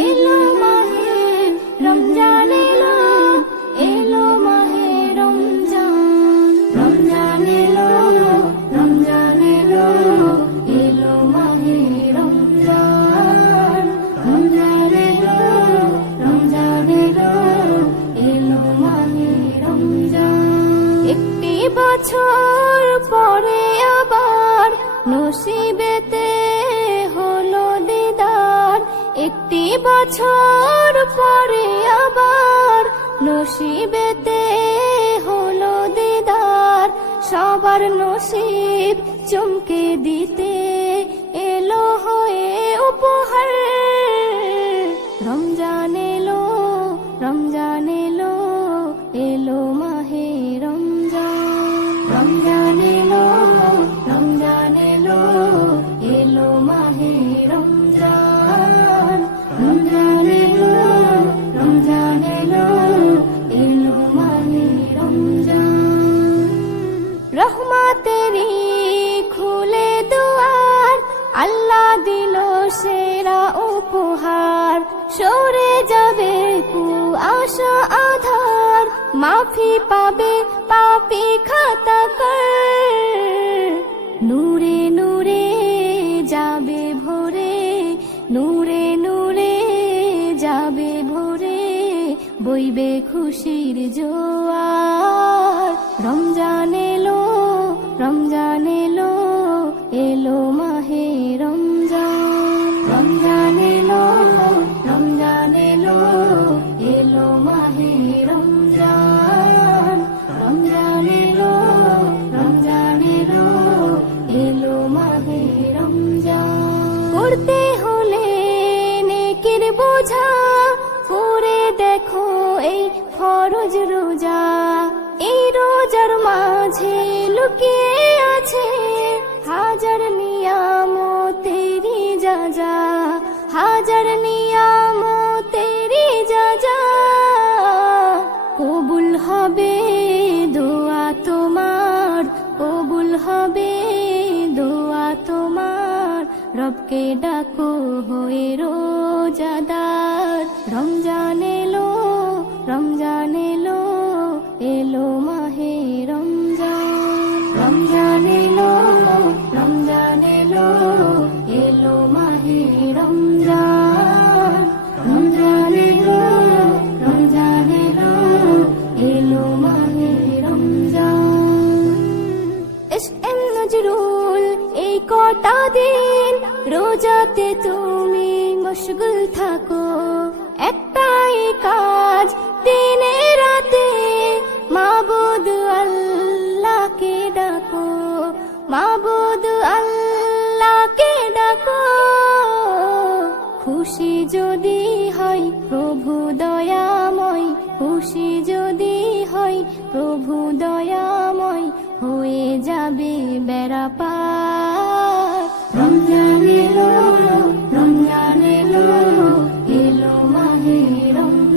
এলো মাহে রমজান এলো এলো মাহে রমজান রমজান এলো। নসিবেতে হলো দিদার। একটি বছর পরে আবার নসিবেতে হলো দিদার। সবার নসিব চমকে দিতে এলো হয়ে উপহার। রহমাতেরি খুলে দুয়ার। আল্লাহ দিল সেরা উপহার। সরে যাবে কু আশা আধার। মাফি পাবে পাপি খাতা কর। নূরে নূরে যাবে ভোরে, নূরে নূরে যাবে ভোরে, বইবে খুশির জোয়ার। রমজান এলো রমজান এলো রমজান। এলো এলো মাহে রমজান। রমজান এলো হলে নেকির বোঝা করে দেখো এই ফরজ রোজা। এই রোজার মাঝে লুকিয়ে যা হাজার নিয়ামতেরি যা যা কবুল হবে দোয়া তোমার, কবুল হবে দোয়া তোমার। রবকে ডাকো হয়ে রোজাদার। রমজান এলো রমজান এলো এলো মাহে রমজান। রমজান এলো, রমজান কটা দিন রোজাতে তুমি মশগুল থাকো। একটাই কাজ দিনে রাতে। মাবুদ আল্লাহকে ডাকো, মাবুদ আল্লাহকে ডাকো। খুশি যদি হয় প্রভু দয়াময়, খুশি যদি হয় প্রভু দয়াময়, হয়ে যাবে বেড়া পার நேரம்